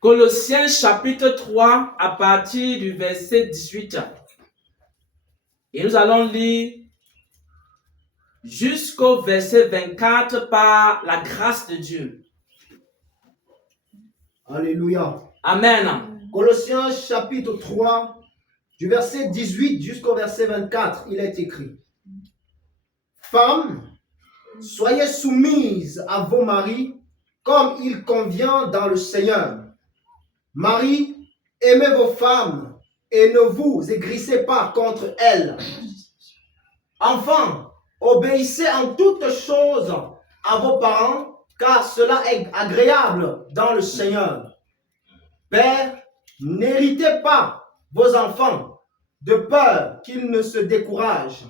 Colossiens chapitre 3 à partir du verset 18. Et nous allons lire jusqu'au verset 24 par la grâce de Dieu. Alléluia. Amen. Colossiens chapitre 3, du verset 18 jusqu'au verset 24, il est écrit: Femmes, soyez soumises à vos maris comme il convient dans le Seigneur. Maris, aimez vos femmes et ne vous aigrissez pas contre elles. Enfants, obéissez en toutes choses à vos parents, car cela est agréable dans le Seigneur. Père, n'héritez pas vos enfants de peur qu'ils ne se découragent.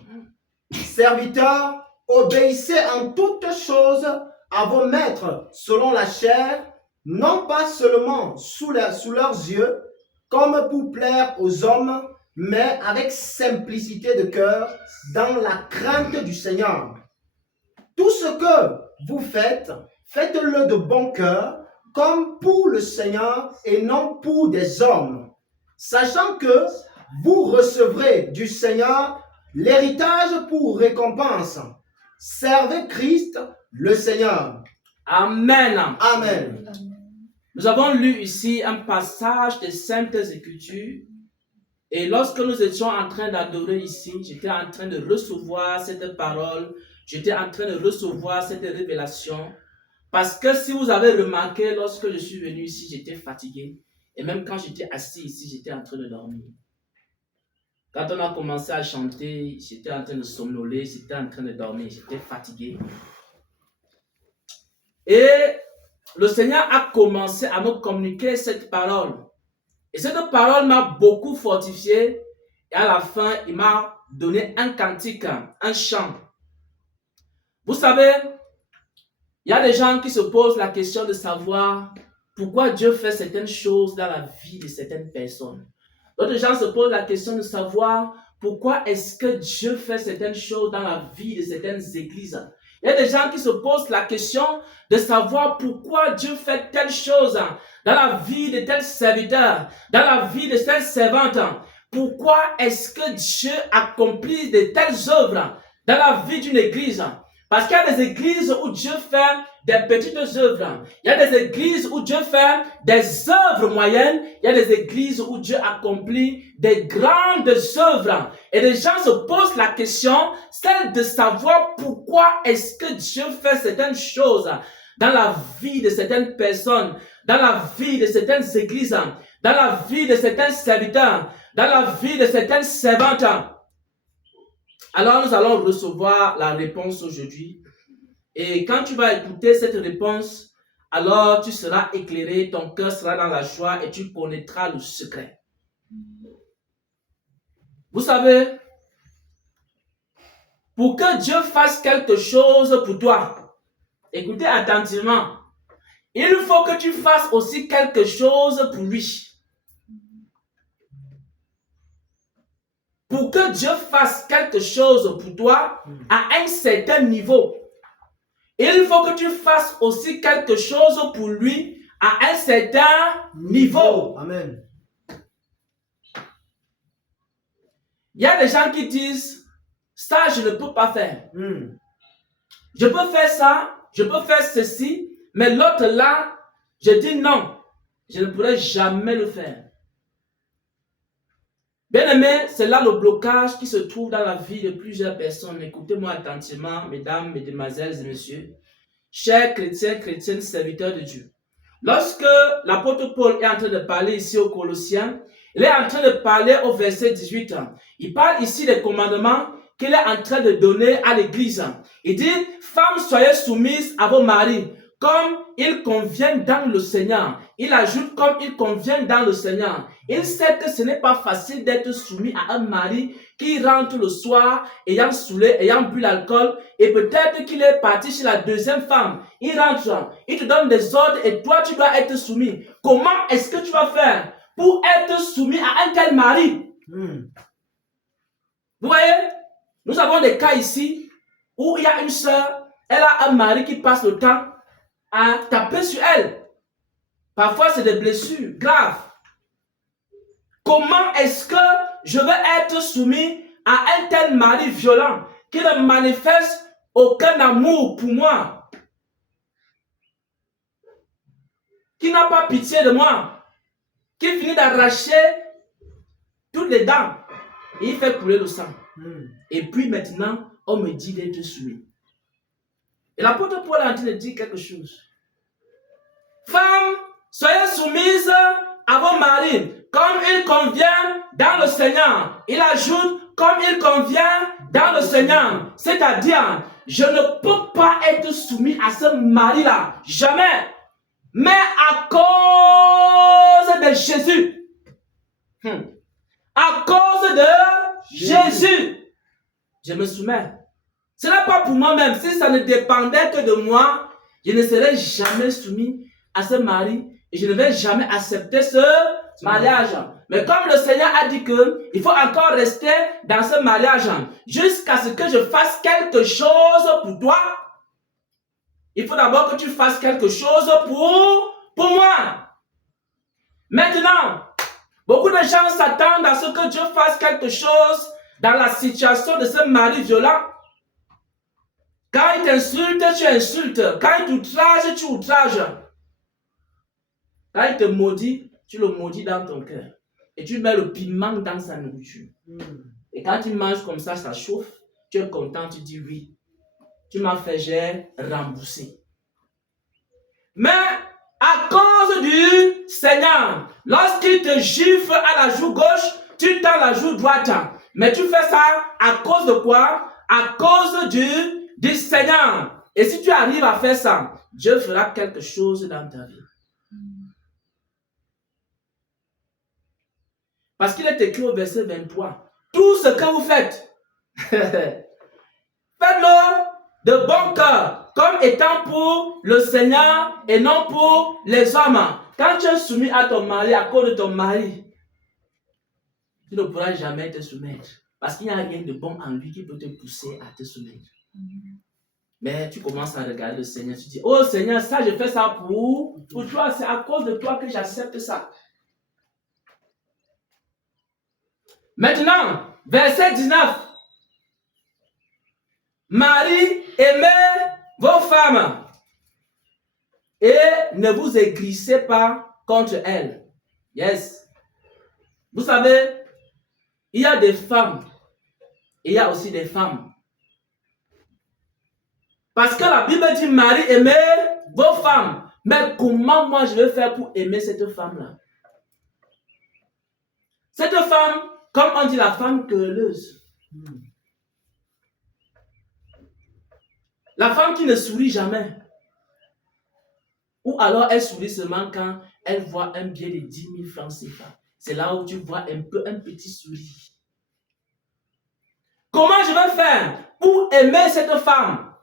Serviteurs, obéissez en toutes choses à vos maîtres selon la chair, non pas seulement sous leurs yeux, comme pour plaire aux hommes, mais avec simplicité de cœur, dans la crainte du Seigneur. Tout ce que vous faites, faites-le de bon cœur, comme pour le Seigneur et non pour des hommes, sachant que vous recevrez du Seigneur l'héritage pour récompense. Servez Christ, le Seigneur. Amen. Amen. Nous avons lu ici un passage des Saintes Écritures. Et lorsque nous étions en train d'adorer ici, j'étais en train de recevoir cette parole, j'étais en train de recevoir cette révélation. Parce que si vous avez remarqué, lorsque je suis venu ici, j'étais fatigué. Et même quand j'étais assis ici, j'étais en train de dormir. Quand on a commencé à chanter, j'étais en train de somnoler, j'étais en train de dormir, j'étais fatigué. Et le Seigneur a commencé à me communiquer cette parole. Et cette parole m'a beaucoup fortifié. Et à la fin, il m'a donné un cantique, un chant. Vous savez, il y a des gens qui se posent la question de savoir pourquoi Dieu fait certaines choses dans la vie de certaines personnes. D'autres gens se posent la question de savoir pourquoi est-ce que Dieu fait certaines choses dans la vie de certaines églises. Il y a des gens qui se posent la question de savoir pourquoi Dieu fait telle chose dans la vie de tel serviteur, dans la vie de telle servante. Pourquoi est-ce que Dieu accomplit de telles œuvres dans la vie d'une église? Parce qu'il y a des églises où Dieu fait des petites œuvres. Il y a des églises où Dieu fait des œuvres moyennes. Il y a des églises où Dieu accomplit des grandes œuvres. Et les gens se posent la question, celle de savoir pourquoi est-ce que Dieu fait certaines choses dans la vie de certaines personnes, dans la vie de certaines églises, dans la vie de certains serviteurs, dans la vie de certaines servantes. Alors nous allons recevoir la réponse aujourd'hui. Et quand tu vas écouter cette réponse, alors tu seras éclairé, ton cœur sera dans la joie et tu connaîtras le secret. Vous savez, pour que Dieu fasse quelque chose pour toi, écoutez attentivement, il faut que tu fasses aussi quelque chose pour lui. Pour que Dieu fasse quelque chose pour toi à un certain niveau, il faut que tu fasses aussi quelque chose pour lui à un certain niveau. Amen. Il y a des gens qui disent, ça je ne peux pas faire. Je peux faire ça, je peux faire ceci, mais l'autre là, je dis non, je ne pourrai jamais le faire. Bien aimé, c'est là le blocage qui se trouve dans la vie de plusieurs personnes. Écoutez-moi attentivement, mesdames, mesdemoiselles et messieurs, chers chrétiens, chrétiennes, serviteurs de Dieu. Lorsque l'apôtre Paul est en train de parler ici aux Colossiens, il est en train de parler au verset 18. Il parle ici des commandements qu'il est en train de donner à l'église. Il dit, femmes, soyez soumises à vos maris, comme il convient dans le Seigneur. Il ajoute comme il convient dans le Seigneur. Il sait que ce n'est pas facile d'être soumis à un mari qui rentre le soir, ayant saoulé, ayant bu l'alcool, et peut-être qu'il est parti chez la deuxième femme. Il rentre, il te donne des ordres et toi tu dois être soumis. Comment est-ce que tu vas faire pour être soumis à un tel mari? Vous voyez, nous avons des cas ici où il y a une sœur, elle a un mari qui passe le temps à taper sur elle. Parfois, c'est des blessures graves. Comment est-ce que je vais être soumis à un tel mari violent qui ne manifeste aucun amour pour moi, qui n'a pas pitié de moi, qui finit d'arracher toutes les dents et il fait couler le sang. Et puis maintenant, on me dit d'être soumis. Et l'apôtre Paul est en train de dire quelque chose. Femmes, soyez soumises à vos maris comme il convient dans le Seigneur. Il ajoute comme il convient dans le Seigneur. C'est-à-dire, je ne peux pas être soumis à ce mari-là. Jamais. Mais à cause de Jésus. À cause de Jésus. Je me soumets. Ce n'est pas pour moi-même. Si ça ne dépendait que de moi, je ne serais jamais soumis à ce mari et je ne vais jamais accepter ce mariage. Mais comme le Seigneur a dit qu'il faut encore rester dans ce mariage jusqu'à ce que je fasse quelque chose pour toi, il faut d'abord que tu fasses quelque chose pour moi. Maintenant, beaucoup de gens s'attendent à ce que Dieu fasse quelque chose dans la situation de ce mari violent. Quand il t'insulte, tu insultes. Quand il t'outrage, tu outrages. Quand il te maudit, tu le maudis dans ton cœur. Et tu mets le piment dans sa nourriture. Et quand tu manges comme ça chauffe. Tu es content, tu dis oui. Tu m'as fait, j'ai remboursé. Mais à cause du Seigneur, lorsqu'il te gifle à la joue gauche, tu tends la joue droite. Mais tu fais ça à cause de quoi? À cause du Seigneur. Et si tu arrives à faire ça, Dieu fera quelque chose dans ta vie. Parce qu'il est écrit au verset 23. Tout ce que vous faites, faites-le de bon cœur, comme étant pour le Seigneur et non pour les hommes. Quand tu es soumis à ton mari, à cause de ton mari, tu ne pourras jamais te soumettre. Parce qu'il n'y a rien de bon en lui qui peut te pousser à te soumettre. Mais tu commences à regarder le Seigneur, tu dis, oh Seigneur, ça je fais ça pour toi, c'est à cause de toi que j'accepte ça. Maintenant, verset 19. Marie, aimez vos femmes et ne vous aigrissez pas contre elles. Yes. Vous savez, il y a des femmes et il y a aussi des femmes. Parce que la Bible dit, Marie, aimez vos femmes. Mais comment moi je vais faire pour aimer cette femme-là? Cette femme, comme on dit la femme querelleuse. La femme qui ne sourit jamais. Ou alors elle sourit seulement quand elle voit un billet de 10 000 francs CFA. C'est là où tu vois un petit sourire. Comment je vais faire pour aimer cette femme?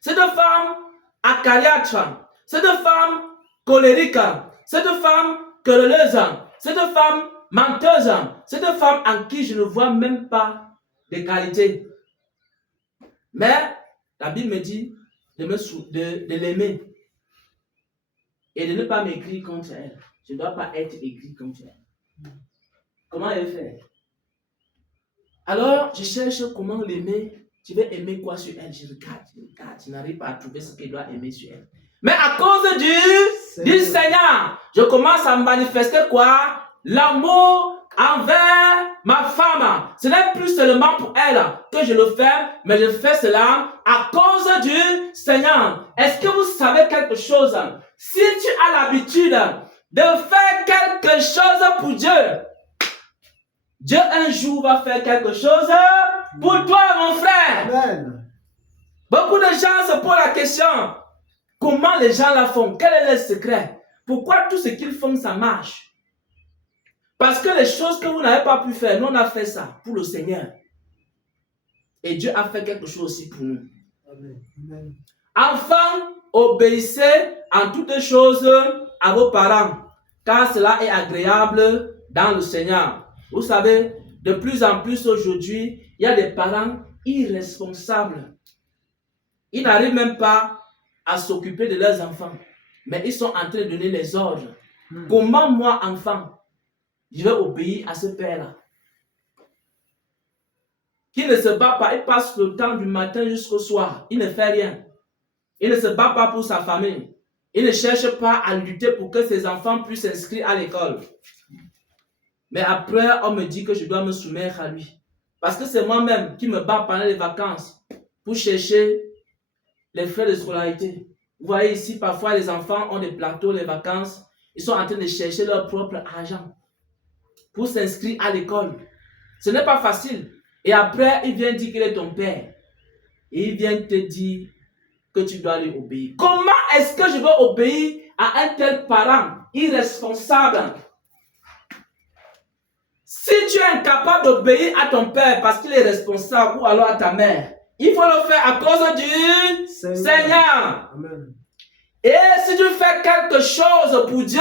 Cette femme acariâtre, cette femme colérique, cette femme querelleuse, cette femme menteuse, cette femme en qui je ne vois même pas de qualité. Mais la Bible me dit de l'aimer et de ne pas m'écrire contre elle. Je ne dois pas être écrit contre elle. Comment elle fait? Alors, je cherche comment l'aimer. Tu veux aimer quoi sur elle? Je regarde. Je n'arrive pas à trouver ce qu'elle doit aimer sur elle. Mais à cause du Seigneur, je commence à manifester quoi? L'amour envers ma femme. Ce n'est plus seulement pour elle que je le fais, mais je fais cela à cause du Seigneur. Est-ce que vous savez quelque chose? Si tu as l'habitude de faire quelque chose pour Dieu, Dieu un jour va faire quelque chose pour toi, mon frère. Amen. Beaucoup de gens se posent la question, comment les gens la font? Quel est le secret? Pourquoi tout ce qu'ils font, ça marche? Parce que les choses que vous n'avez pas pu faire, nous on a fait ça pour le Seigneur. Et Dieu a fait quelque chose aussi pour nous. Amen. Enfants, obéissez en toutes choses à vos parents, car cela est agréable dans le Seigneur. Vous savez, de plus en plus aujourd'hui, il y a des parents irresponsables. Ils n'arrivent même pas à s'occuper de leurs enfants. mais ils sont en train de donner les ordres. Comment moi, enfant, je vais obéir à ce père-là? Qui ne se bat pas, il passe le temps du matin jusqu'au soir. Il ne fait rien. Il ne se bat pas pour sa famille. Il ne cherche pas à lutter pour que ses enfants puissent s'inscrire à l'école. Mais après, on me dit que je dois me soumettre à lui. Parce que c'est moi-même qui me bats pendant les vacances pour chercher les frais de scolarité. Vous voyez ici, parfois les enfants ont des plateaux, les vacances. Ils sont en train de chercher leur propre argent pour s'inscrire à l'école. Ce n'est pas facile. Et après, il vient dire qu'il est ton père. Et il vient te dire que tu dois lui obéir. Comment est-ce que je vais obéir à un tel parent irresponsable? Si tu es incapable d'obéir à ton père parce qu'il est responsable ou alors à ta mère, il faut le faire à cause du Seigneur. Amen. Et si tu fais quelque chose pour Dieu,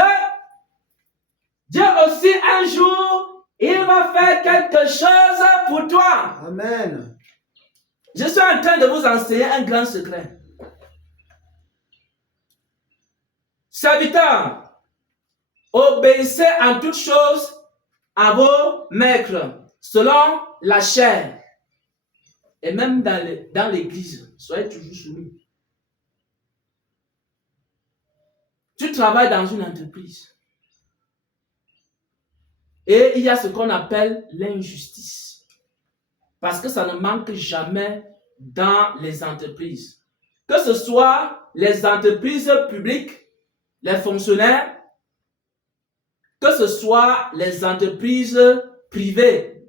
Dieu aussi un jour, il va faire quelque chose pour toi. Amen. Je suis en train de vous enseigner un grand secret. Serviteurs, obéissez en toutes choses à vos maîtres, selon la chair. Et même dans l'église, soyez toujours soumis. Tu travailles dans une entreprise. Et il y a ce qu'on appelle l'injustice. Parce que ça ne manque jamais dans les entreprises. Que ce soit les entreprises publiques, les fonctionnaires, que ce soit les entreprises privées.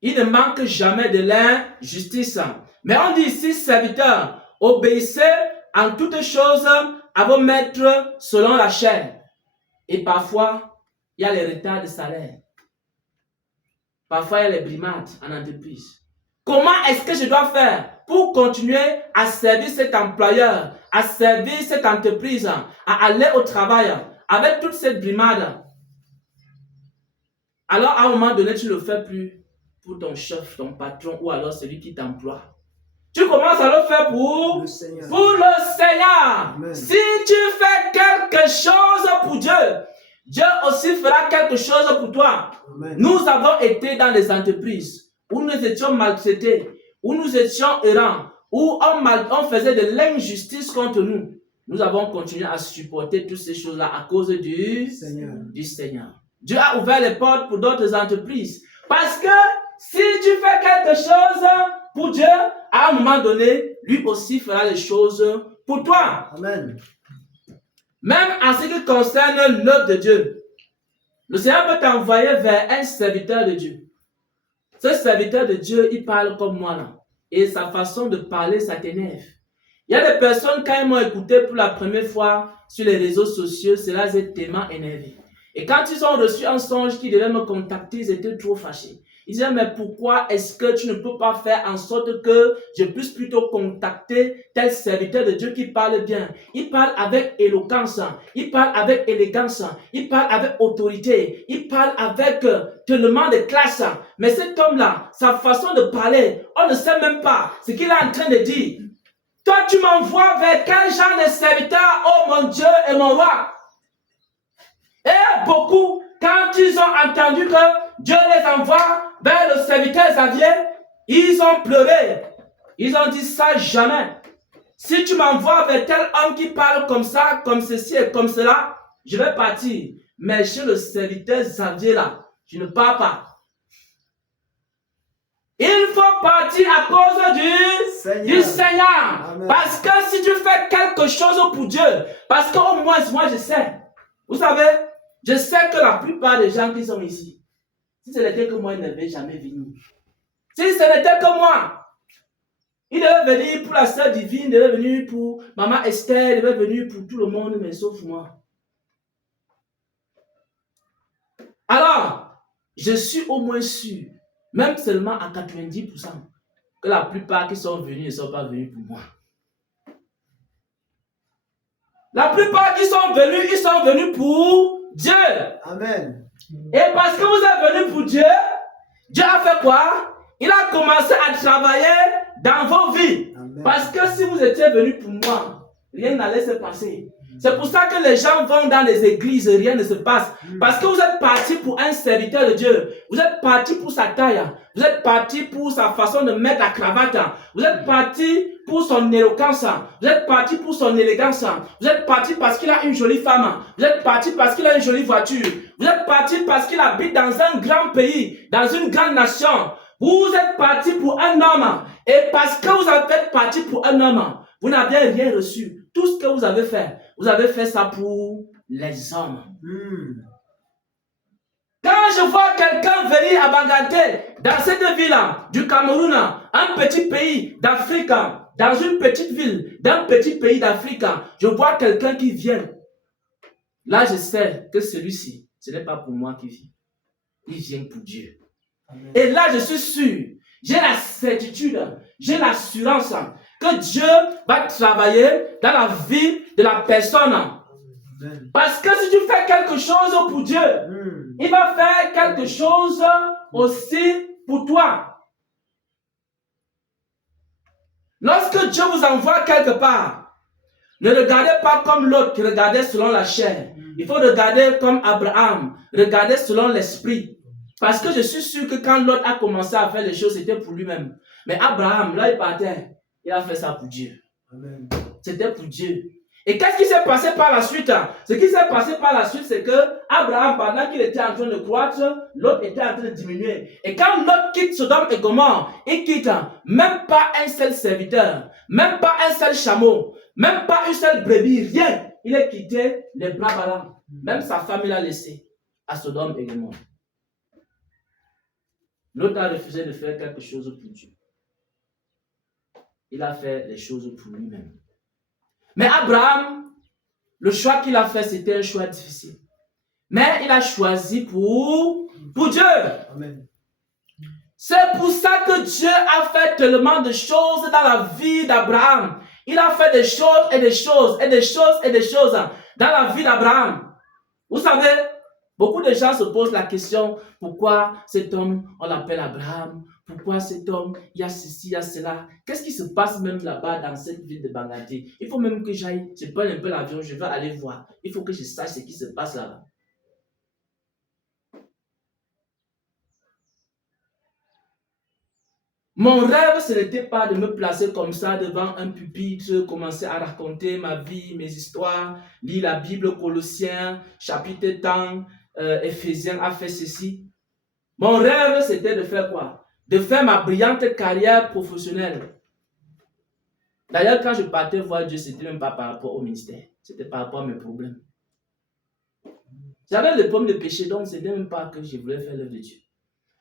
Il ne manque jamais de l'injustice. Mais on dit ici, serviteurs, obéissez en toutes choses à vos maîtres selon la chair. Et parfois, il y a les retards de salaire. Parfois, il y a les brimades en entreprise. Comment est-ce que je dois faire pour continuer à servir cet employeur, à servir cette entreprise, à aller au travail avec toute cette brimade? Alors, à un moment donné, tu ne le fais plus pour ton chef, ton patron ou alors celui qui t'emploie. Tu commences à le faire pour le Seigneur. Amen. Si tu fais quelque chose pour Dieu, Dieu aussi fera quelque chose pour toi. Amen. Nous avons été dans les entreprises où nous étions maltraités, où nous étions errants, où on faisait de l'injustice contre nous. Nous avons continué à supporter toutes ces choses-là à cause du Seigneur. Dieu a ouvert les portes pour d'autres entreprises. Parce que si tu fais quelque chose pour Dieu, à un moment donné, lui aussi fera les choses pour toi. Amen. Même en ce qui concerne l'œuvre de Dieu, le Seigneur peut t'envoyer vers un serviteur de Dieu. Ce serviteur de Dieu, il parle comme moi là. Et sa façon de parler, ça t'énerve. Il y a des personnes, quand ils m'ont écouté pour la première fois sur les réseaux sociaux, cela les a tellement énervé. Et quand ils ont reçu un songe qui devait me contacter, ils étaient trop fâchés. Ils disaient, mais pourquoi est-ce que tu ne peux pas faire en sorte que je puisse plutôt contacter tel serviteur de Dieu qui parle bien? Il parle avec éloquence, il parle avec élégance, il parle avec autorité, il parle avec tellement de classe. Mais cet homme-là, sa façon de parler, on ne sait même pas ce qu'il est en train de dire. Toi, tu m'envoies vers quel genre de serviteur, oh mon Dieu et mon roi? Et beaucoup, quand ils ont entendu que Dieu les envoie vers le serviteur Xavier, ils ont pleuré. Ils ont dit ça jamais. Si tu m'envoies vers tel homme qui parle comme ça, comme ceci et comme cela, je vais partir. Mais chez le serviteur Xavier là, je ne pars pas. Il faut partir à cause du Seigneur. Amen. Parce que si tu fais quelque chose pour Dieu, parce qu'au moins moi je sais. Vous savez, je sais que la plupart des gens qui sont ici, si ce n'était que moi, ils ne devaient jamais venir. Si ce n'était que moi, ils devaient venir pour la sœur divine, ils devaient venir pour maman Esther, ils devaient venir pour tout le monde, mais sauf moi. Alors, je suis au moins sûr, même seulement à 90%, que la plupart qui sont venus ne sont pas venus pour moi. La plupart qui sont venus, ils sont venus pour Dieu. Amen. Et parce que vous êtes venus pour Dieu, Dieu a fait quoi? Il a commencé à travailler dans vos vies. Amen. Parce que si vous étiez venu pour moi, rien n'allait se passer. C'est pour ça que les gens vont dans les églises et rien ne se passe. Parce que vous êtes parti pour un serviteur de Dieu. Vous êtes parti pour sa taille. Vous êtes parti pour sa façon de mettre la cravate. Vous êtes parti pour son éloquence. Vous êtes parti pour son élégance. Vous êtes parti parce qu'il a une jolie femme. Vous êtes parti parce qu'il a une jolie voiture. Vous êtes parti parce qu'il habite dans un grand pays, dans une grande nation. Vous êtes parti pour un homme. Et parce que vous êtes parti pour un homme, vous n'avez rien reçu. Tout ce que vous avez fait ça pour les hommes. Quand je vois quelqu'un venir à Banganté, dans cette ville du Cameroun, un petit pays d'Afrique, dans une petite ville, d'un petit pays d'Afrique, je vois quelqu'un qui vient. Là, je sais que celui-ci, ce n'est pas pour moi qui vient. Il vient pour Dieu. Amen. Et là, je suis sûr, j'ai la certitude, j'ai l'assurance que Dieu va travailler dans la vie de la personne. Amen. Parce que si tu fais quelque chose pour Dieu, il va faire quelque chose aussi pour toi. Lorsque Dieu vous envoie quelque part, ne regardez pas comme l'autre qui regardait selon la chair. Il faut regarder comme Abraham, regarder selon l'esprit. Parce que je suis sûr que quand l'autre a commencé à faire les choses, c'était pour lui-même. Mais Abraham, là, il partait. Il a fait ça pour Dieu. C'était pour Dieu. Et qu'est-ce qui s'est passé par la suite? Ce qui s'est passé par la suite, c'est que Abraham, pendant qu'il était en train de croître, l'autre était en train de diminuer. Et quand l'autre quitte Sodome et Gomorrhe, il quitte même pas un seul serviteur, même pas un seul chameau, même pas une seule brebis, rien. Il a quitté les bras ballants. Même sa femme, il a laissé à Sodome et Gomorrhe. L'autre a refusé de faire quelque chose pour Dieu. Il a fait les choses pour lui-même. Mais Abraham, le choix qu'il a fait, c'était un choix difficile. Mais il a choisi pour Dieu. Amen. C'est pour ça que Dieu a fait tellement de choses dans la vie d'Abraham. Il a fait des choses et des choses et des choses et des choses dans la vie d'Abraham. Vous savez, beaucoup de gens se posent la question, pourquoi cet homme, on l'appelle Abraham? Pourquoi cet homme, il y a ceci, il y a cela? Qu'est-ce qui se passe même là-bas dans cette ville de Banganté? Il faut même que j'aille, je prenne un peu l'avion, je vais aller voir. Il faut que je sache ce qui se passe là-bas. Mon rêve, ce n'était pas de me placer comme ça devant un pupitre, commencer à raconter ma vie, mes histoires, lire la Bible, Colossiens, chapitre tant, Éphésiens a fait ceci. Mon rêve, c'était de faire quoi? De faire ma brillante carrière professionnelle. D'ailleurs, quand je partais voir Dieu, ce n'était même pas par rapport au ministère. C'était par rapport à mes problèmes. J'avais le problème de péché, donc ce n'était même pas que je voulais faire l'œuvre de Dieu.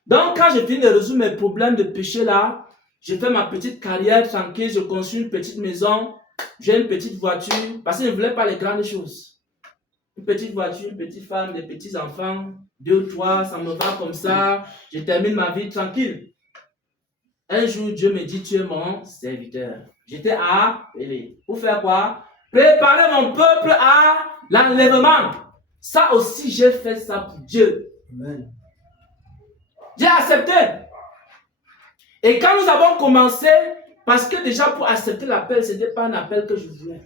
Donc, quand je finis de résoudre mes problèmes de péché là, je fais ma petite carrière tranquille, je construis une petite maison, j'ai une petite voiture, parce que je ne voulais pas les grandes choses. Une petite voiture, une petite femme, des petits enfants, 2 ou 3, ça me va comme ça, je termine ma vie tranquille. Un jour, Dieu me dit, tu es mon serviteur. J'étais appelé. Pour faire quoi? Préparer mon peuple à l'enlèvement. Ça aussi, j'ai fait ça pour Dieu. Amen. J'ai accepté. Et quand nous avons commencé, parce que déjà pour accepter l'appel, ce n'était pas un appel que je voulais.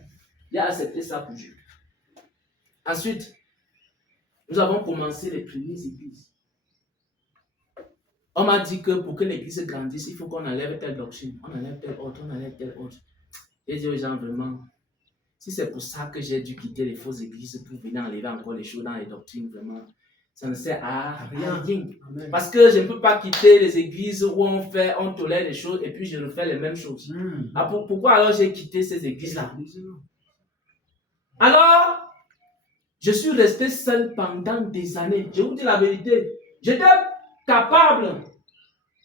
J'ai accepté ça pour Dieu. Ensuite, nous avons commencé les premières églises. On m'a dit que pour que l'église grandisse, il faut qu'on enlève telle doctrine, on enlève telle autre, on enlève telle autre. J'ai dit aux gens vraiment, si c'est pour ça que j'ai dû quitter les fausses églises pour venir enlever encore les choses dans les doctrines, vraiment, ça ne sert à rien. Amen. Parce que je ne peux pas quitter les églises où on tolère les choses et puis je refais les mêmes choses. Pourquoi alors j'ai quitté ces églises-là? Alors, je suis resté seul pendant des années. Je vous dis la vérité. J'étais capable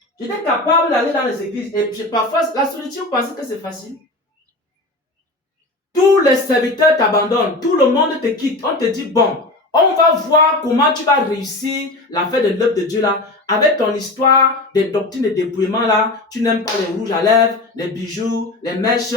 d'aller dans les églises. Et puis parfois, la solitude, vous pensez que c'est facile? Tous les serviteurs t'abandonnent. Tout le monde te quitte. On te dit, bon, on va voir comment tu vas réussir l'affaire de l'œuvre de Dieu là. Avec ton histoire des doctrines de dépouillement là, tu n'aimes pas les rouges à lèvres, les bijoux, les mèches,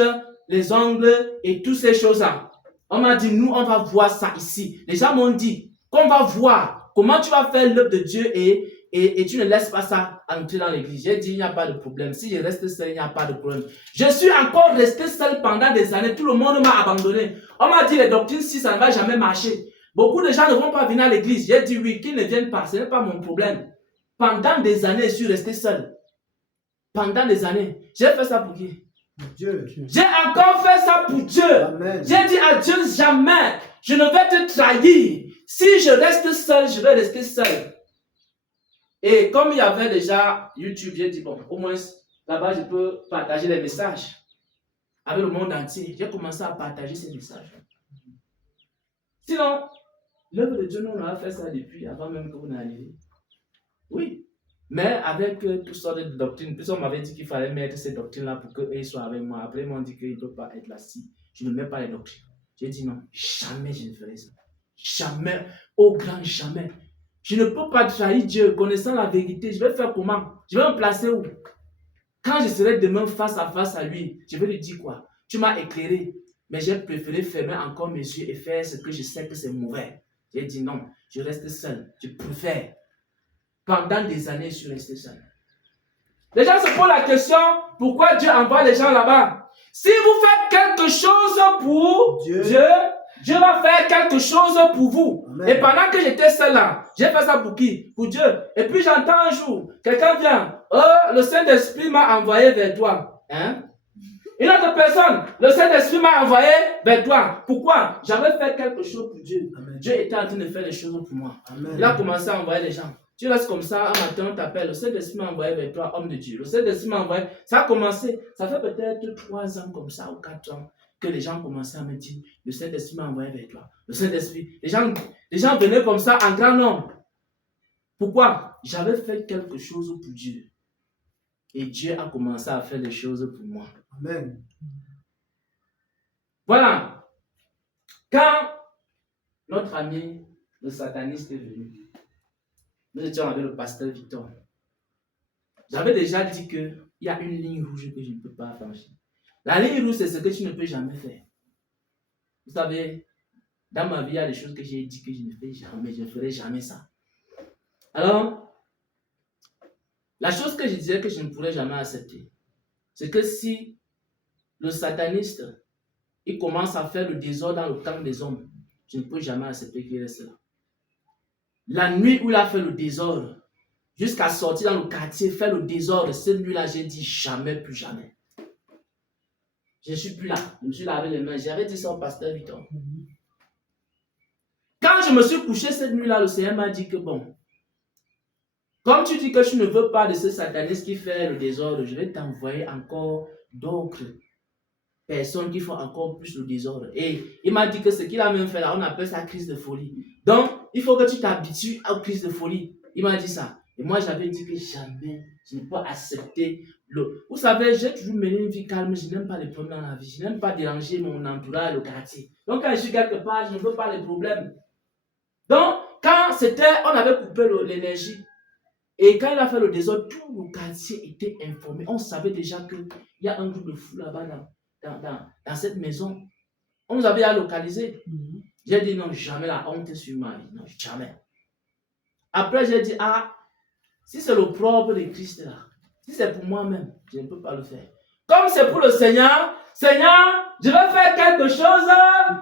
les ongles et toutes ces choses-là. On m'a dit, nous, on va voir ça ici. Les gens m'ont dit qu'on va voir comment tu vas faire l'œuvre de Dieu et et tu ne laisses pas ça entrer dans l'église. J'ai dit, il n'y a pas de problème. Si je reste seul, il n'y a pas de problème. Je suis encore resté seul pendant des années. Tout le monde m'a abandonné. On m'a dit, les doctrines, si ça ne va jamais marcher. Beaucoup de gens ne vont pas venir à l'église. J'ai dit oui, qu'ils ne viennent pas. Ce n'est pas mon problème. Pendant des années, je suis resté seul. Pendant des années. J'ai fait ça pour qui? Dieu. J'ai encore fait ça pour Dieu. Amen. J'ai dit à Dieu, jamais, je ne vais te trahir. Si je reste seul, je vais rester seul. Et comme il y avait déjà YouTube, j'ai dit, bon, au moins, là-bas, je peux partager les messages avec le monde entier. J'ai commencé à partager ces messages. Sinon, l'œuvre de Dieu, nous, on a fait ça depuis, avant même que vous n'arriviez. Oui. Mais avec toutes sortes de doctrines, puis on m'avait dit qu'il fallait mettre ces doctrines-là pour qu'ils soient avec moi. Après, ils m'ont dit qu'ils ne peuvent pas être là si je ne mets pas les doctrines. J'ai dit non, jamais je ne ferai ça. Jamais, au grand jamais. Je ne peux pas trahir Dieu, connaissant la vérité. Je vais faire comment? Je vais me placer où? Quand je serai demain face à face à lui, je vais lui dire quoi? Tu m'as éclairé, mais j'ai préféré fermer encore mes yeux et faire ce que je sais que c'est mauvais. J'ai dit non, je reste seul. Je préfère. Pendant des années, je suis resté seul. Les gens se posent la question, pourquoi Dieu envoie les gens là-bas? Si vous faites quelque chose pour Dieu, Dieu va faire quelque chose pour vous. Amen. Et pendant que j'étais seul là, j'ai fait ça pour qui? Pour Dieu. Et puis j'entends un jour, quelqu'un vient, oh, le Saint-Esprit m'a envoyé vers toi. Hein? Une autre personne, le Saint-Esprit m'a envoyé vers toi. Pourquoi? J'avais fait quelque chose pour Dieu. Amen. Dieu était en train de faire les choses pour moi. Amen. Il a commencé à envoyer les gens. Tu restes comme ça, un matin, on t'appelle, le Saint-Esprit m'a envoyé vers toi, homme de Dieu. Le Saint-Esprit m'a envoyé. Ça a commencé, ça fait peut-être 3 ans comme ça, ou 4 ans, que les gens commençaient à me dire, le Saint-Esprit m'a envoyé vers toi. Le Saint-Esprit, les gens venaient comme ça en grand nombre. Pourquoi? J'avais fait quelque chose pour Dieu. Et Dieu a commencé à faire les choses pour moi. Amen. Voilà. Quand notre ami, le sataniste, est venu, nous étions avec le pasteur Victor. J'avais déjà dit qu'il y a une ligne rouge que je ne peux pas franchir. La ligne rouge, c'est ce que tu ne peux jamais faire. Vous savez, dans ma vie, il y a des choses que j'ai dit que je ne fais jamais, je ne ferai jamais ça. Alors, la chose que je disais que je ne pourrais jamais accepter, c'est que si le sataniste, il commence à faire le désordre dans le camp des hommes, je ne peux jamais accepter qu'il reste là. La nuit où il a fait le désordre, jusqu'à sortir dans le quartier, faire le désordre, cette nuit-là, j'ai dit jamais, plus jamais. Je ne suis plus là. Je me suis lavé les mains. J'avais dit ça au pasteur Victor. Quand je me suis couché cette nuit-là, le Seigneur m'a dit que bon, comme tu dis que tu ne veux pas de ce sataniste qui fait le désordre, je vais t'envoyer encore d'autres personnes qui font encore plus le désordre. Et il m'a dit que ce qu'il a même fait là, on appelle ça crise de folie. Donc, il faut que tu t'habitues à la crise de folie. Il m'a dit ça. Et moi, j'avais dit que jamais je ne peux pas accepter le... Vous savez, j'ai toujours mené une vie calme. Je n'aime pas les problèmes dans la vie. Je n'aime pas déranger mon entourage, le quartier. Donc, quand je suis quelque part, je ne veux pas les problèmes. Donc, quand c'était... On avait coupé l'énergie. Et quand il a fait le désordre, tout le quartier était informé. On savait déjà qu'il y a un groupe de fous là-bas dans cette maison. On nous avait à localiser. J'ai dit non, jamais la honte sur ma vie. Non, jamais. Après, j'ai dit, ah, si c'est le propre de Christ là, si c'est pour moi-même, je ne peux pas le faire. Comme c'est pour le Seigneur, Seigneur, je vais faire quelque chose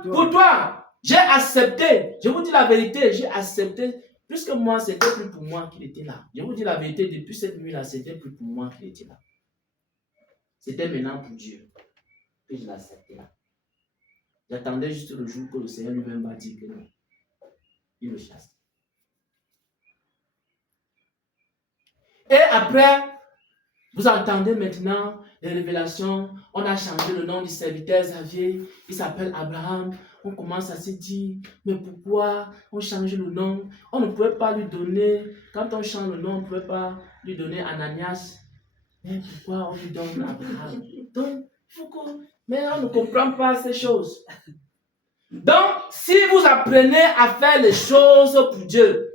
pour toi. J'ai accepté. Je vous dis la vérité, j'ai accepté. Puisque moi, c'était plus pour moi qu'il était là. Je vous dis la vérité, depuis cette nuit-là, c'était plus pour moi qu'il était là. C'était maintenant pour Dieu que je l'acceptais là. J'attendais juste le jour que le Seigneur lui-même m'a dit que non. Il le chasse. Et après, vous entendez maintenant les révélations. On a changé le nom du serviteur Xavier. Il s'appelle Abraham. On commence à se dire, mais pourquoi on change le nom? On ne pouvait pas lui donner, quand on change le nom, on ne pouvait pas lui donner Ananias. Mais pourquoi on lui donne Abraham? Donc, mais on ne comprend pas ces choses. Donc, si vous apprenez à faire les choses pour Dieu,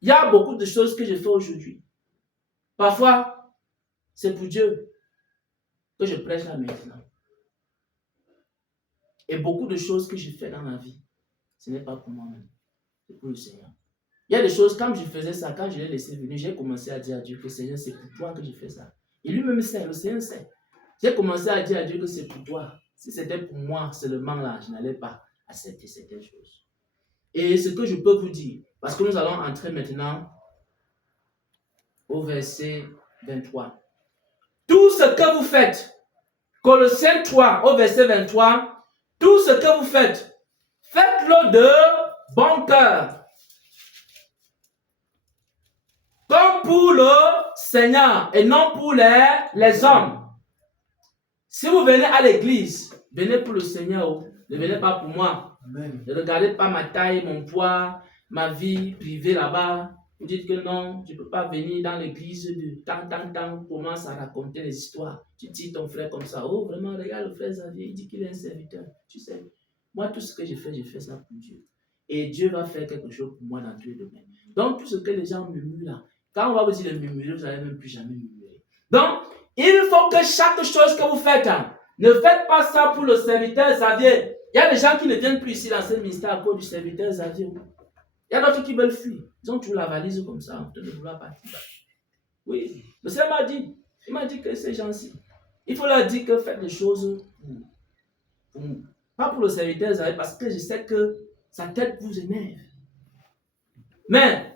il y a beaucoup de choses que je fais aujourd'hui. Parfois, c'est pour Dieu que je prêche là maintenant. Et beaucoup de choses que je fais dans ma vie, ce n'est pas pour moi-même, c'est pour le Seigneur. Il y a des choses, quand je faisais ça, quand je l'ai laissé venir, j'ai commencé à dire à Dieu que Seigneur, c'est pour toi que je fais ça. Et lui-même sait, le Seigneur sait. J'ai commencé à dire à Dieu que c'est pour toi. Si c'était pour moi seulement là, je n'allais pas accepter certaines choses. Et ce que je peux vous dire, parce que nous allons entrer maintenant au verset 23. Tout ce que vous faites, Colossiens 3, au verset 23, tout ce que vous faites, faites-le de bon cœur. Comme pour le Seigneur et non pour les hommes. Si vous venez à l'église, venez pour le Seigneur, ne venez pas pour moi. Amen. Ne regardez pas ma taille, mon poids, ma vie privée là-bas. Vous dites que non, je ne peux pas venir dans l'église de tant, commence à raconter des histoires. Tu dis ton frère comme ça, oh vraiment, regarde le frère Xavier, il dit qu'il est un serviteur. Tu sais, moi tout ce que je fais ça pour Dieu. Et Dieu va faire quelque chose pour moi dans tous les domaines. Donc tout ce que les gens murmurent là, quand on va vous dire de murmurer, vous n'allez même plus jamais murmurer. Donc, il faut que chaque chose que vous faites, ne faites pas ça pour le serviteur Xavier. Il y a des gens qui ne viennent plus ici dans ce ministère à cause du serviteur Xavier. Il y a d'autres qui veulent fuir. Ils ont toujours la valise comme ça, en train de vouloir partir. Oui, le Seigneur m'a dit. Il m'a dit que ces gens-ci, il faut leur dire que faites des choses pas pour le serviteur Xavier, parce que je sais que sa tête vous énerve. Mais,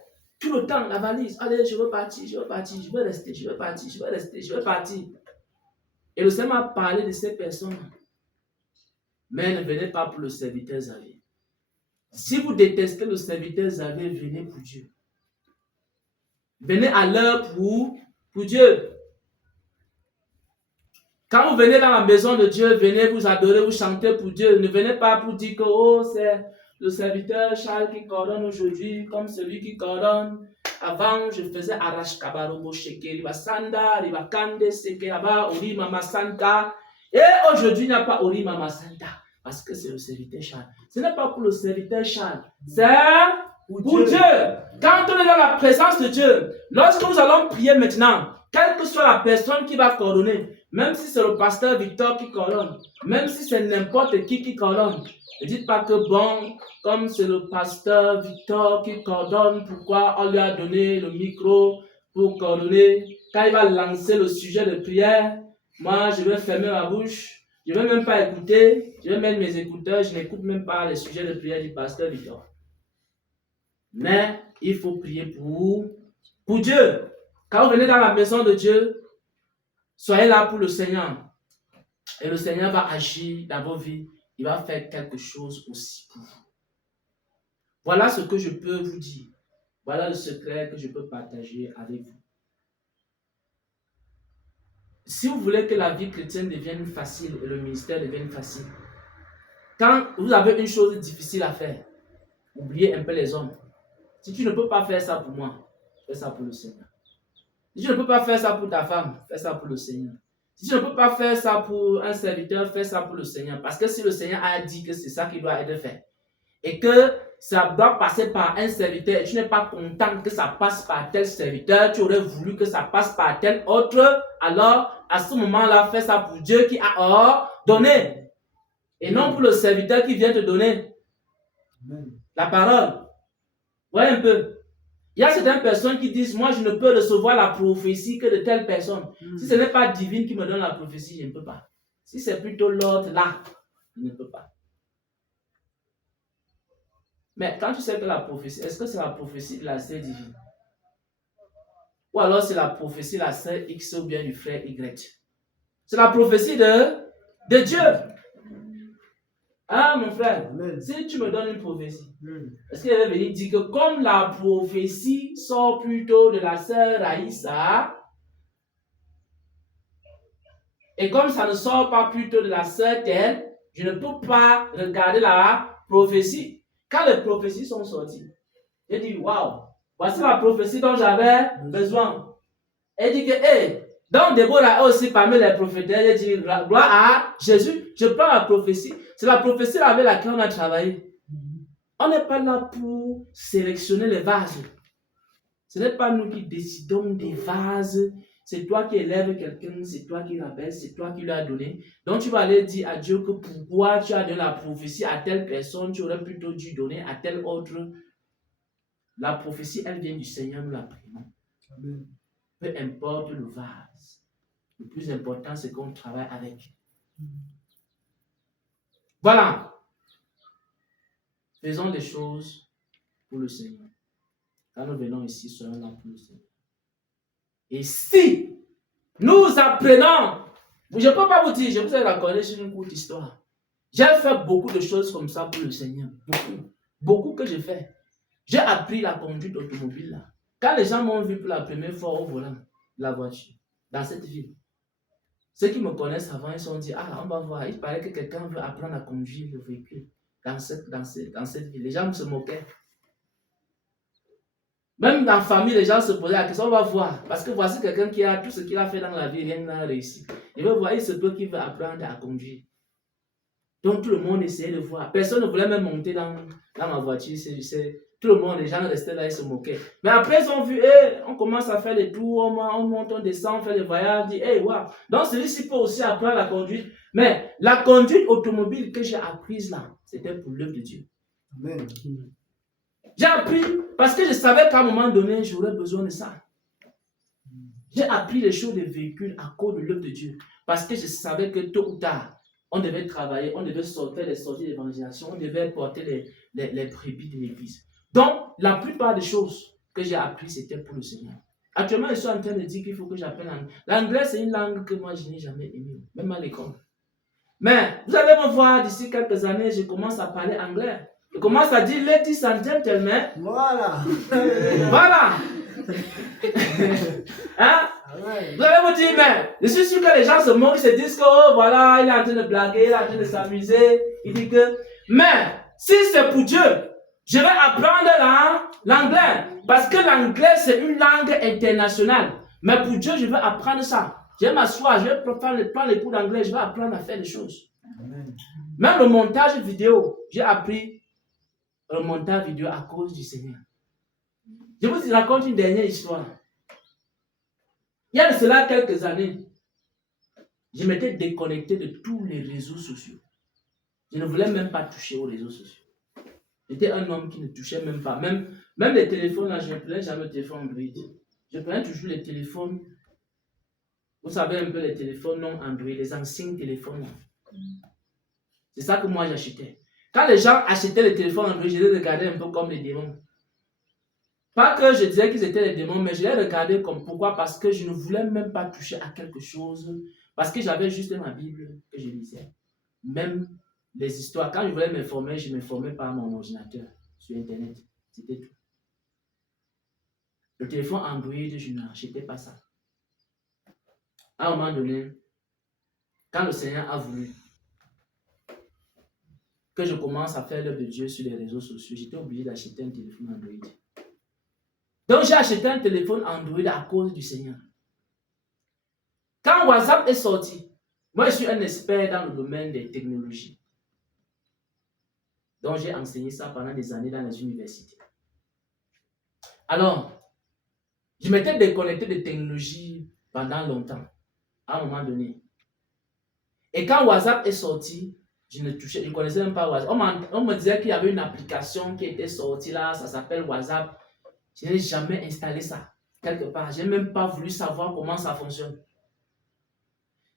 tout le temps, la valise, allez, je veux partir, je veux rester, je veux partir. Et le Seigneur m'a parlé de ces personnes. Mais ne venez pas pour le serviteur Xavier. Si vous détestez le serviteur Xavier, venez pour Dieu. Venez à l'heure pour Dieu. Quand vous venez dans la maison de Dieu, venez vous adorer, vous chanter pour Dieu. Ne venez pas pour dire que oh, c'est le serviteur Charles qui coordonne aujourd'hui, comme celui qui coordonne. Avant, je faisais arrache kabarobo sheke, riba sanda, riba kande, seke, aba, ori mama santa. Et aujourd'hui, il n'y a pas ori mama santa. Parce que c'est le serviteur Charles. Ce n'est pas pour le serviteur Charles. C'est pour Dieu. Quand on est dans la présence de Dieu, lorsque nous allons prier maintenant, quelle que soit la personne qui va coordonner, même si c'est le pasteur Victor qui coordonne, même si c'est n'importe qui coordonne, ne dites pas que bon, comme c'est le pasteur Victor qui coordonne, pourquoi on lui a donné le micro pour coordonner. Quand il va lancer le sujet de prière, moi je vais fermer ma bouche. Je ne vais même pas écouter, je vais mettre mes écouteurs, je n'écoute même pas les sujets de prière du pasteur Victor. Mais il faut prier pour Dieu. Quand vous venez dans la maison de Dieu, soyez là pour le Seigneur. Et le Seigneur va agir dans vos vies. Il va faire quelque chose aussi pour vous. Voilà ce que je peux vous dire. Voilà le secret que je peux partager avec vous. Si vous voulez que la vie chrétienne devienne facile et le ministère devienne facile, quand vous avez une chose difficile à faire, oubliez un peu les hommes. Si tu ne peux pas faire ça pour moi, fais ça pour le Seigneur. Si tu ne peux pas faire ça pour ta femme, fais ça pour le Seigneur. Si tu ne peux pas faire ça pour un serviteur, fais ça pour le Seigneur. Parce que si le Seigneur a dit que c'est ça qui doit être fait, et que ça doit passer par un serviteur, et tu n'es pas content que ça passe par tel serviteur, tu aurais voulu que ça passe par tel autre, alors à ce moment-là, fais ça pour Dieu qui a ordonné, et non pour le serviteur qui vient te donner la parole. Voyez un peu. Il y a certaines personnes qui disent, moi je ne peux recevoir la prophétie que de telle personne. Si ce n'est pas divine qui me donne la prophétie, je ne peux pas. Si c'est plutôt l'autre là, je ne peux pas. Mais quand tu sais que la prophétie, est-ce que c'est la prophétie de la sœur divine? Ou alors c'est la prophétie de la sœur X ou bien du frère Y? C'est la prophétie de Dieu. Ah mon frère, si tu me donnes une prophétie, est-ce qu'elle va venir dire que comme la prophétie sort plutôt de la sœur Raïssa, et comme ça ne sort pas plutôt de la sœur telle, je ne peux pas regarder la prophétie. Quand les prophéties sont sorties, j'ai dit, waouh, voici la prophétie dont j'avais besoin. Elle dit que, donc Déborah est aussi parmi les prophètes. Elle dit, gloire à Jésus, je prends la prophétie. C'est la prophétie avec laquelle on a travaillé. On n'est pas là pour sélectionner les vases. Ce n'est pas nous qui décidons des vases. C'est toi qui élèves quelqu'un, c'est toi qui l'appelles, c'est toi qui lui as donné. Donc tu vas aller dire à Dieu que pourquoi tu as donné la prophétie à telle personne, tu aurais plutôt dû donner à telle autre. La prophétie, elle vient du Seigneur, nous la prenons. Amen. Peu importe le vase. Le plus important, c'est qu'on travaille avec. Voilà. Faisons les choses pour le Seigneur. Quand nous venons ici, soyons là pour le Seigneur. Et si nous apprenons, je ne peux pas vous dire, je vous ai raconté sur une courte histoire. J'ai fait beaucoup de choses comme ça pour le Seigneur. Beaucoup. Beaucoup que j'ai fait. J'ai appris la conduite automobile là. Quand les gens m'ont vu pour la première fois au volant de la voiture, dans cette ville, ceux qui me connaissent avant, ils se sont dit, ah, on va voir, il paraît que quelqu'un veut apprendre à conduire le véhicule dans cette ville. Les gens se moquaient. Même dans la famille, les gens se posaient la question, on va voir. Parce que voici quelqu'un qui a tout ce qu'il a fait dans la vie, rien n'a réussi. Il veut voir, il se peut qu'il veut apprendre à conduire. Donc tout le monde essayait de voir. Personne ne voulait même monter dans ma voiture. Tout le monde, les gens restaient là, ils se moquaient. Mais après, ils ont vu, on commence à faire les tours, on monte, on descend, on fait les voyages, on dit, waouh. Donc celui-ci peut aussi apprendre la conduite. Mais la conduite automobile que j'ai apprise là, c'était pour l'œuvre de Dieu. Amen. J'ai appris parce que je savais qu'à un moment donné, j'aurais besoin de ça. J'ai appris les choses des véhicules à cause de l'œuvre de Dieu. Parce que je savais que tôt ou tard, on devait travailler, on devait sortir les sorties d'évangélisation, on devait porter les brebis de l'église. Donc, la plupart des choses que j'ai apprises, c'était pour le Seigneur. Actuellement, je suis en train de dire qu'il faut que j'apprenne l'anglais. L'anglais, c'est une langue que moi, je n'ai jamais aimée, même à l'école. Mais, vous allez me voir, d'ici quelques années, je commence à parler anglais. Je commence à dire, ladies and gentlemen. Voilà. Voilà. Hein? Vous allez me dire, mais je suis sûr que les gens se moquent, ils se disent que, oh, voilà, il est en train de blaguer, il est en train de s'amuser. Il dit que, mais, si c'est pour Dieu, je vais apprendre l'anglais. Parce que l'anglais, c'est une langue internationale. Mais pour Dieu, je vais apprendre ça. Je vais m'asseoir, je vais prendre les cours d'anglais, je vais apprendre à faire des choses. Amen. Même le montage vidéo, j'ai appris le montage vidéo à cause du Seigneur. Je vous raconte une dernière histoire. Il y a de cela quelques années, je m'étais déconnecté de tous les réseaux sociaux. Je ne voulais même pas toucher aux réseaux sociaux. J'étais un homme qui ne touchait même pas. Même les téléphones, là, je ne prenais jamais le téléphone Android. Je prenais toujours les téléphones. Vous savez un peu les téléphones non Android, les anciens téléphones. Là. C'est ça que moi j'achetais. Quand les gens achetaient les téléphones Android, je les regardais un peu comme les démons. Pas que je disais qu'ils étaient les démons, mais je les regardais comme pourquoi? Parce que je ne voulais même pas toucher à quelque chose. Parce que j'avais juste ma Bible que je lisais. Même les histoires. Quand je voulais m'informer, je m'informais par mon ordinateur sur Internet. C'était tout. Le téléphone Android, je n'achetais pas ça. À un moment donné, quand le Seigneur a voulu que je commence à faire l'œuvre de Dieu sur les réseaux sociaux, j'étais obligé d'acheter un téléphone Android. Donc j'ai acheté un téléphone Android à cause du Seigneur. Quand WhatsApp est sorti, moi je suis un expert dans le domaine des technologies. Donc j'ai enseigné ça pendant des années dans les universités. Alors, je m'étais déconnecté des technologies pendant longtemps, à un moment donné. Et quand WhatsApp est sorti, je ne connaissais même pas WhatsApp. On me disait qu'il y avait une application qui était sortie là, ça s'appelle WhatsApp. Je n'ai jamais installé ça, quelque part. Je n'ai même pas voulu savoir comment ça fonctionne.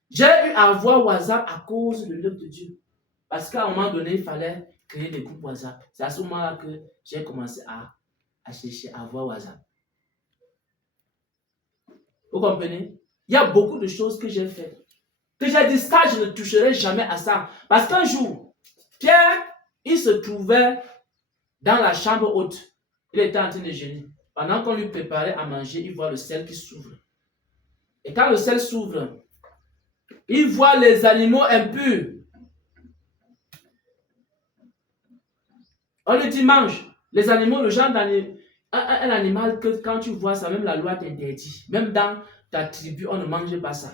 J'ai eu à avoir WhatsApp à cause de l'œuvre de Dieu. Parce qu'à un moment donné, il fallait créer des groupes WhatsApp. C'est à ce moment-là que j'ai commencé à chercher à avoir WhatsApp. Vous comprenez? Il y a beaucoup de choses que j'ai faites. Que j'ai dit, ça, je ne toucherai jamais à ça. Parce qu'un jour, Pierre, il se trouvait dans la chambre haute. Il était en train de jeûner. Pendant qu'on lui préparait à manger, il voit le ciel qui s'ouvre. Et quand le ciel s'ouvre, il voit les animaux impurs. On lui dit, mange. Les animaux, le genre d'animal, un animal que quand tu vois ça, même la loi t'interdit. Même dans ta tribu, on ne mange pas ça.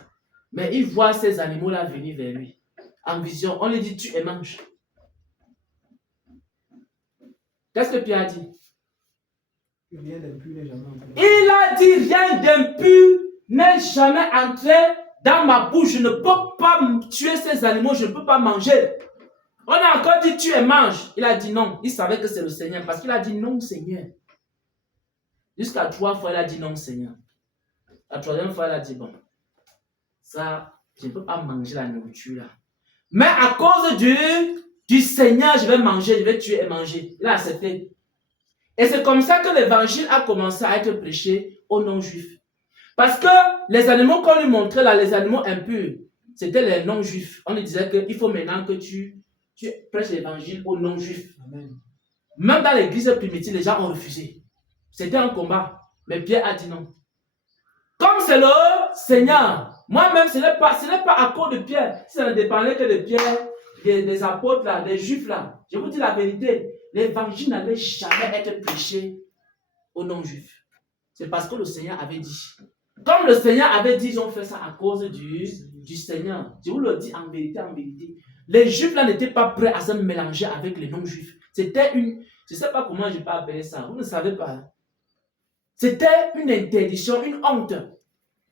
Mais il voit ces animaux-là venir vers lui. En vision, on lui dit, tu et mange. Qu'est-ce que Pierre a dit? Rien d'impur n'est jamais entré. Il a dit, rien d'impur n'est jamais entré dans ma bouche. Je ne peux pas tuer ces animaux, je ne peux pas manger. On a encore dit, tu et mange. Il a dit non. Il savait que c'est le Seigneur parce qu'il a dit non, Seigneur. Jusqu'à 3 fois, elle a dit non, Seigneur. La troisième fois, elle a dit bon, ça, je ne peux pas manger la nourriture là. Mais à cause du Seigneur, je vais manger, je vais tuer et manger. Il a accepté. Et c'est comme ça que l'évangile a commencé à être prêché aux non-juifs. Parce que les animaux qu'on lui montrait là, les animaux impurs, c'était les non-juifs. On lui disait qu'il faut maintenant que tu prêches l'évangile aux non-juifs. Même dans l'église primitive, les gens ont refusé. C'était un combat. Mais Pierre a dit non. Comme c'est le Seigneur, moi-même, ce n'est pas à cause de Pierre. Si ça ne dépendait que de Pierre, des apôtres là, des juifs là. Je vous dis la vérité, l'évangile n'allait jamais être prêché aux non-juifs. C'est parce que le Seigneur avait dit. Comme le Seigneur avait dit, ils ont fait ça à cause du Seigneur. Je vous le dis en vérité, en vérité. Les juifs là n'étaient pas prêts à se mélanger avec les non-juifs. C'était une, je ne sais pas comment je peux appeler ça, vous ne savez pas. C'était une interdiction, une honte.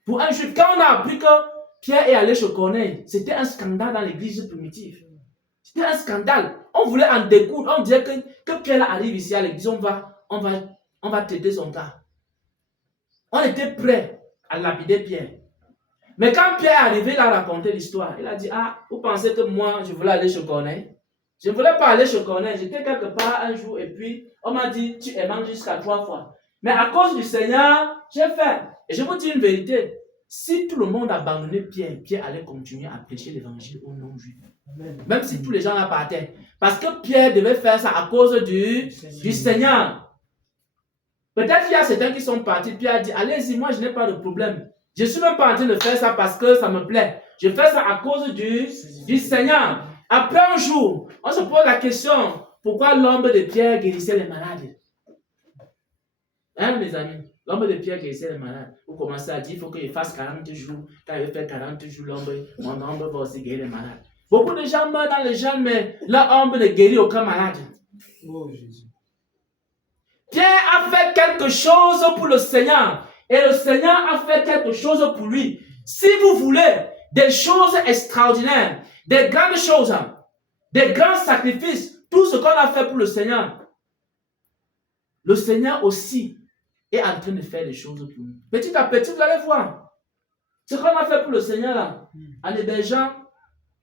Pour un juif, quand on a appris que Pierre est allé chez Corneille, c'était un scandale dans l'église primitive. C'était un scandale. On voulait en découdre. On disait que Pierre arrive ici à l'église, on va traiter son cas. On était prêt à lapider Pierre. Mais quand Pierre est arrivé, il a raconté l'histoire. Il a dit, ah, vous pensez que moi, je voulais aller chez Corneille? Je ne voulais pas aller chez Corneille. J'étais quelque part un jour et puis on m'a dit, tu es mangé jusqu'à 3 fois. Mais à cause du Seigneur, j'ai fait. Et je vous dis une vérité. Si tout le monde abandonnait Pierre, Pierre allait continuer à prêcher l'évangile aux non-juifs. Même si tous les gens la partaient. Parce que Pierre devait faire ça à cause du Seigneur. Peut-être qu'il y a certains qui sont partis. Pierre a dit, allez-y, moi je n'ai pas de problème. Je ne suis même pas en train de faire ça parce que ça me plaît. Je fais ça à cause du Seigneur. Après un jour, on se pose la question, pourquoi l'homme de Pierre guérissait les malades? Hein, mes amis? L'homme de Pierre guérissait les malades. Vous commencez à dire, il faut qu'il fasse 40 jours. Quand il fait 40 jours, mon homme va aussi guérir les malades. Beaucoup de gens meurent dans les gens, mais l'homme ne guérit aucun malade. Oh, Jésus. Pierre a fait quelque chose pour le Seigneur. Et le Seigneur a fait quelque chose pour lui. Si vous voulez des choses extraordinaires, des grandes choses, des grands sacrifices, tout ce qu'on a fait pour le Seigneur, le Seigneur aussi est en train de faire des choses pour nous. Petit à petit, vous allez voir. Ce qu'on a fait pour le Seigneur là, en hébergeant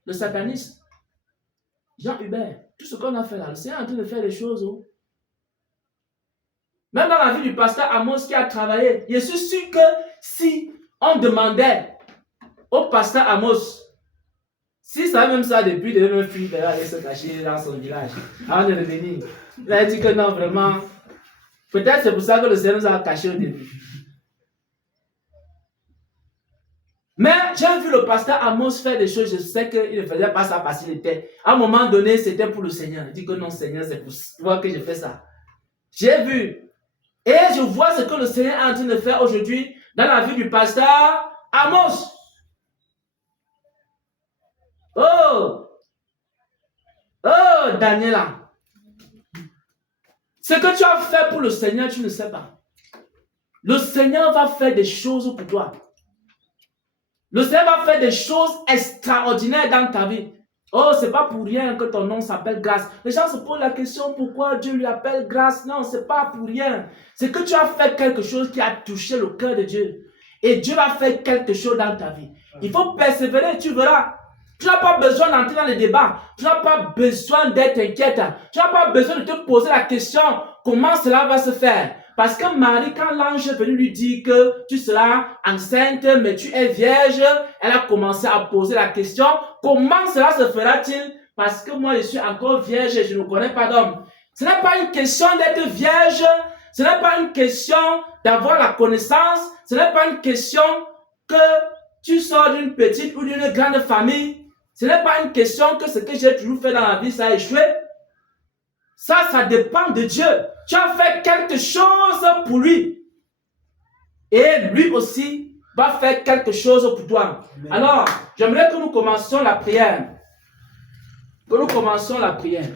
le sataniste, Jean Hubert, tout ce qu'on a fait là, le Seigneur est en train de faire des choses. Oh. Même dans la vie du pasteur Amos qui a travaillé, je suis sûr que si on demandait au pasteur Amos, s'il savait même ça depuis, il devait même fuir, il aller se cacher dans son village avant de revenir. Il a dit que non, vraiment, peut-être c'est pour ça que le Seigneur nous a cachés au début. Mais j'ai vu le pasteur Amos faire des choses, je sais qu'il ne faisait pas ça parce qu'il était. À un moment donné, c'était pour le Seigneur. Il dit que non, Seigneur, c'est pour toi que je fais ça. J'ai vu. Et je vois ce que le Seigneur est en train de faire aujourd'hui dans la vie du pasteur Amos. Oh! Oh, Daniela. Ce que tu as fait pour le Seigneur, tu ne sais pas. Le Seigneur va faire des choses pour toi. Le Seigneur va faire des choses extraordinaires dans ta vie. Oh, c'est pas pour rien que ton nom s'appelle grâce. Les gens se posent la question pourquoi Dieu lui appelle grâce. Non, c'est pas pour rien. C'est que tu as fait quelque chose qui a touché le cœur de Dieu. Et Dieu va faire quelque chose dans ta vie. Il faut persévérer, tu verras. Tu n'as pas besoin d'entrer dans les débats. Tu n'as pas besoin d'être inquiète. Tu n'as pas besoin de te poser la question comment cela va se faire. Parce que Marie, quand l'ange est venu lui dire que tu seras enceinte, mais tu es vierge, elle a commencé à poser la question, comment cela se fera-t-il? Parce que moi, je suis encore vierge et je ne connais pas d'homme. Ce n'est pas une question d'être vierge, ce n'est pas une question d'avoir la connaissance, ce n'est pas une question que tu sors d'une petite ou d'une grande famille. Ce n'est pas une question que ce que j'ai toujours fait dans la vie, ça a échoué. Ça dépend de Dieu. Tu as fait quelque chose pour lui. Et lui aussi va faire quelque chose pour toi. Amen. Alors, j'aimerais que nous commencions la prière. Que nous commencions la prière.